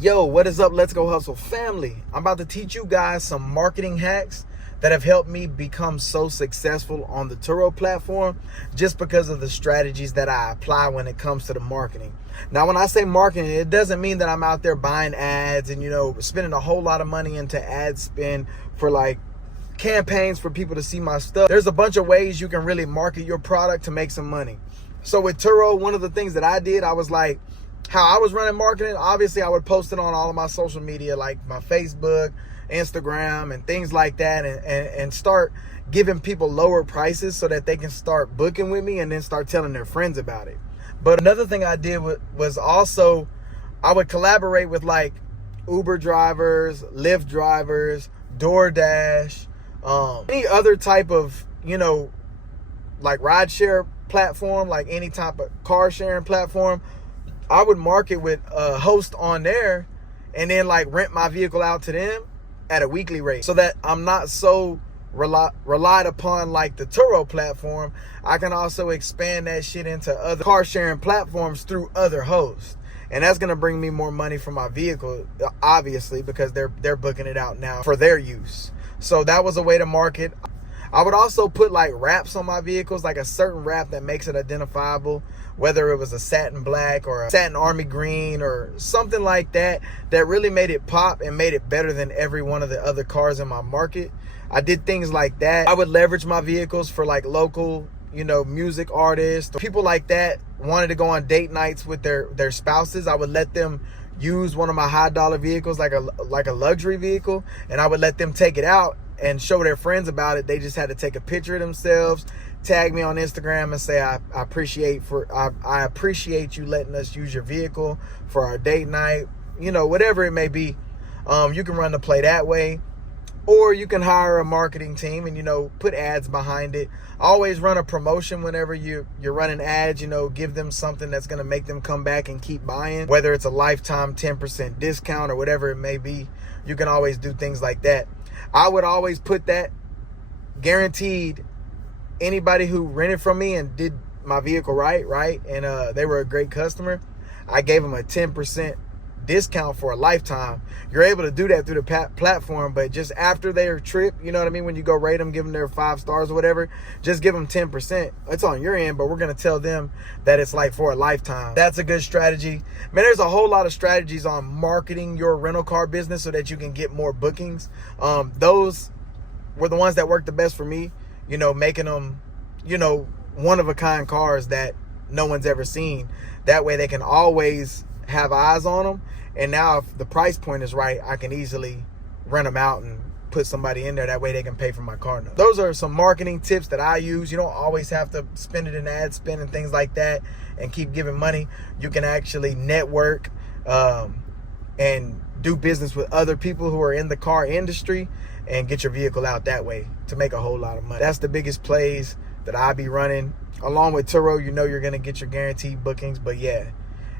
Yo, what is up? Let's Go Hustle family. I'm about to teach you guys some marketing hacks that have helped me become so successful on the Turo platform just because of the strategies that I apply when it comes to the marketing. Now, when I say marketing, it doesn't mean that I'm out there buying ads and, spending a whole lot of money into ad spend for like campaigns for people to see my stuff. There's a bunch of ways you can really market your product to make some money. So with Turo, one of the things that I did, I was like, how I was running marketing, obviously I would post it on all of my social media, like my Facebook, Instagram, and things like that, and start giving people lower prices so that they can start booking with me and then start telling their friends about it. But another thing I did was also, I would collaborate with like Uber drivers, Lyft drivers, DoorDash, any other type of, like rideshare platform, like any type of car sharing platform. I would market with a host on there and then like rent my vehicle out to them at a weekly rate so that I'm not so relied upon like the Turo platform. I can also expand that shit into other car sharing platforms through other hosts. And that's going to bring me more money for my vehicle, obviously, because they're booking it out now for their use. So that was a way to market. I would also put like wraps on my vehicles, like a certain wrap that makes it identifiable, whether it was a satin black or a satin army green or something like that, that really made it pop and made it better than every one of the other cars in my market. I did things like that. I would leverage my vehicles for like local, music artists, people like that wanted to go on date nights with their spouses. I would let them use one of my high dollar vehicles, like a luxury vehicle, and I would let them take it out and show their friends about it. They just had to take a picture of themselves, tag me on Instagram, and say I appreciate you letting us use your vehicle for our date night, whatever it may be. You can run the play that way, or you can hire a marketing team and put ads behind it. Always run a promotion whenever you're running ads. Give them something that's going to make them come back and keep buying, whether it's a lifetime 10% discount or whatever it may be. You can always do things like that. I would always put that guaranteed. Anybody who rented from me and did my vehicle right, and they were a great customer, I gave them a 10% discount for a lifetime. You're able to do that through the platform, but just after their trip, when you go rate them, give them their 5 stars or whatever, just give them 10%. It's on your end, but we're going to tell them that it's like for a lifetime. That's a good strategy. Man, there's a whole lot of strategies on marketing your rental car business so that you can get more bookings. Those were the ones that worked the best for me, making them, one of a kind cars that no one's ever seen. That way they can always have eyes on them. And now if the price point is right, I can easily rent them out and put somebody in there. That way they can pay for my car note. Those are some marketing tips that I use. You don't always have to spend it in ad spend and things like that and keep giving money. You can actually network and do business with other people who are in the car industry and get your vehicle out that way to make a whole lot of money. That's the biggest plays that I be running. Along with Turo, you're going to get your guaranteed bookings. But yeah,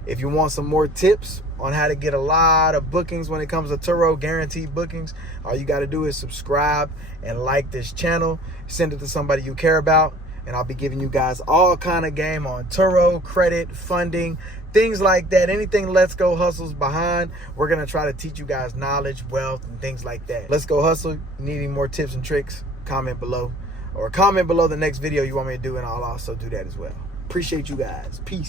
if you want some more tips on how to get a lot of bookings when it comes to Turo, guaranteed bookings, all you got to do is subscribe and like this channel. Send it to somebody you care about, and I'll be giving you guys all kind of game on Turo, credit, funding, things like that. Anything Let's Go Hustle's behind, we're going to try to teach you guys knowledge, wealth, and things like that. Let's Go Hustle. You need any more tips and tricks? Comment below, or comment below the next video you want me to do, and I'll also do that as well. Appreciate you guys. Peace.